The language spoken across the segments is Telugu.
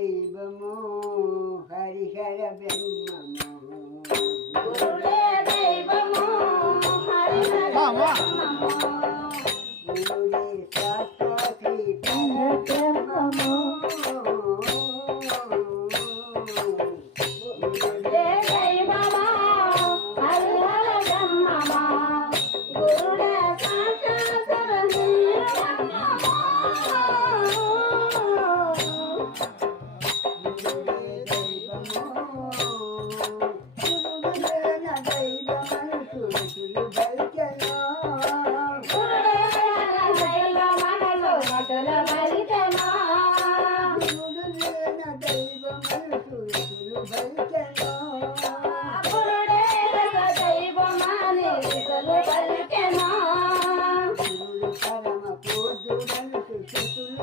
ദൈവമോ ഹരിഹര ബ്രഹ്മമോ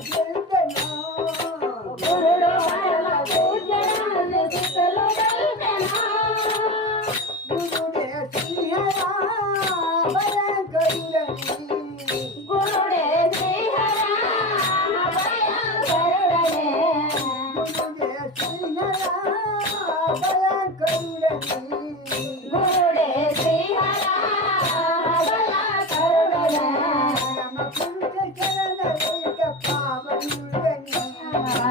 Thank you.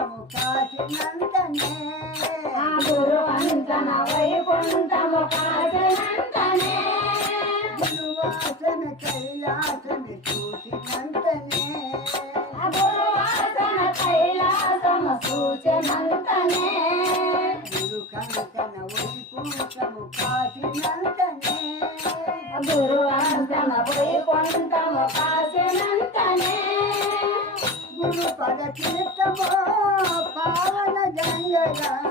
సముద్రము కాసినంతనే ఆ గురు అంతన వైకుంఠము కాసినంతనే. గురువాసన కైలాసన చూసినంతనే కాసినంతనే. పావన జంగగా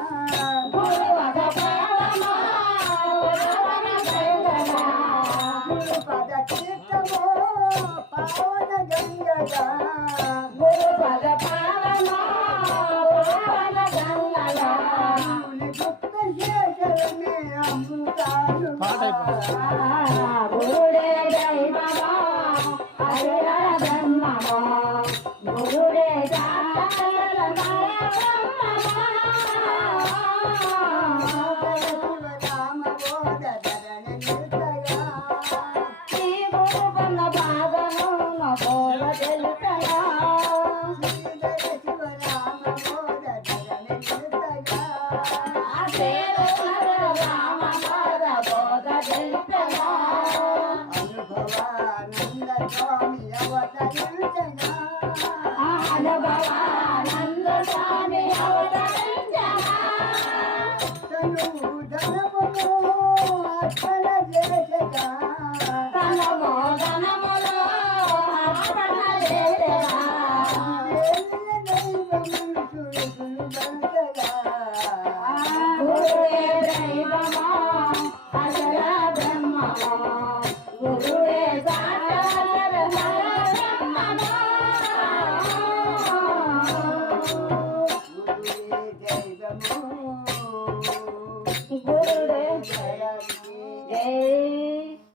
Oh, Thank you.